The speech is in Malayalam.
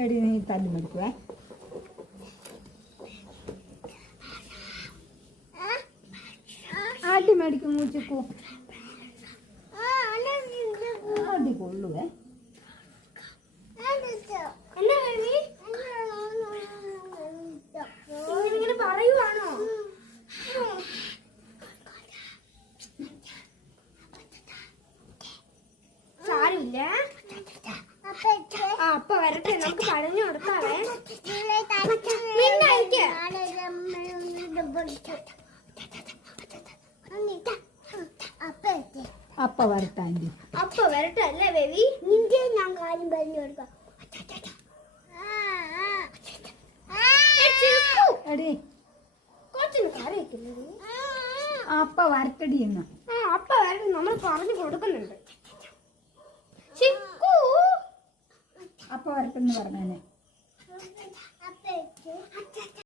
എടി നീ തല്ലി മേടിക്കുവേ. ആട്ടി മേടിക്കും മൂച്ചിക്കൂ. അടി കൊള്ളുവേ. പറയുവാണോ? സാരമില്ല, അപ്പ വരട്ടെ, നമുക്ക് പറഞ്ഞു കൊടുക്കാവേ. അപ്പ വരട്ടെ ആന്റി. അപ്പ വരട്ടെ അല്ലേ ബേബി? നിന്റെ ഞാൻ കാര്യം പറഞ്ഞു കൊടുക്കാം. എടി കൊച്ചിന് കറിയിട്ടില്ലേ? അപ്പ വരട്ടടി എന്ന്. അപ്പ വരട്ടെ, നമ്മൾ പറഞ്ഞു കൊടുക്കുന്നുണ്ട്. അപ്പ വരട്ടെന്ന് പറഞ്ഞേ.